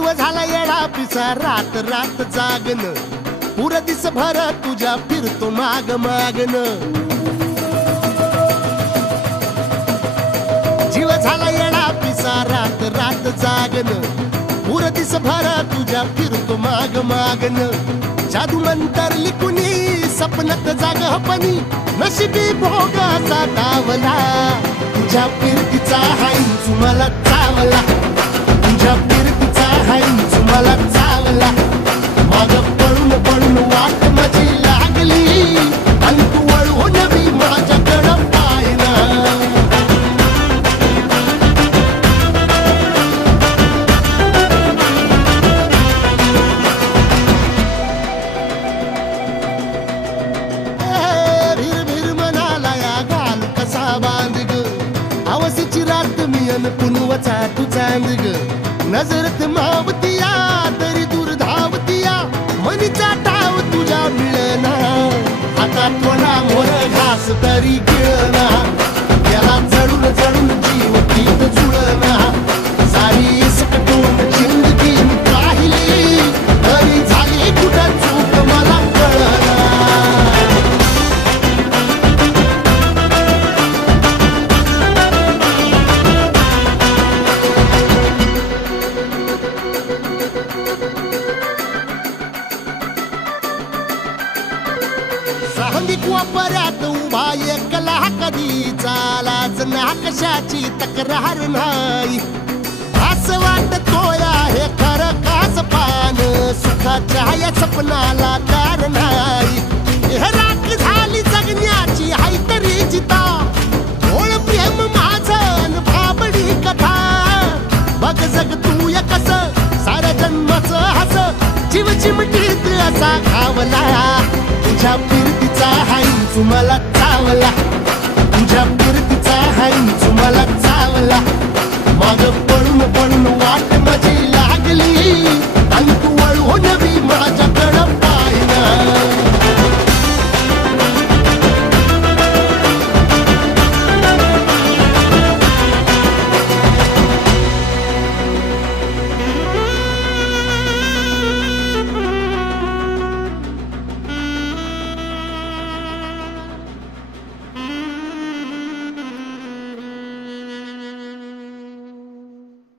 जीव झाला येडा पिसा रात रात जागन पुर दिस भर तुझ्या फिरतो माग मागन जीव झाला येडा पिसा रात रात जागन पुर दिस भर तुझ्या फिरतो माग मागन जादू मंतरली कुणी सपनात जाग हपणी नशिबी भोगाचा डावला तुझ्या फिरतीचा हाईच मला चावला तुझ्या फिरतीचा हाईच मला चावला माग पळून पळून वाट माझी लागली आणि तू वळून मी माझ्याकडं पाहिला भीर भीर मनाला या घाल कसा बांध ग आवसीची रात मी अन पुनवचा तू चांद ग नजरत मावतिया तरी दूर धावतिया मनीचा टाव तुझ्या मिळना आता थोडा मोर घास तरी गिळना त्याला चढून चढून जीव तीत जुळना सारी सकटून जिंदगी पाहिली तरी झाली कुठं चूक मला कळना सांगिक वापऱ्यात उभा एकला कधी चालाच ना कशाची तक्रार नाही असं वाटतोय हे खरं काच पान सुखाच्या या सपनाला कार नाही हे राख झाली जगण्याची हाय तरी जिता ओळ प्रेम माझं भाबडी कथा बघ जग तू या कस साऱ्या जन्माचं हस जीव चिमटीत असा घावला तुझ्या फिरतीचा हाईच मला चावला तुझ्या फिरतीचा हाईच मला चावला माग पळून पळून वाट माझी लागली आणि तू वळून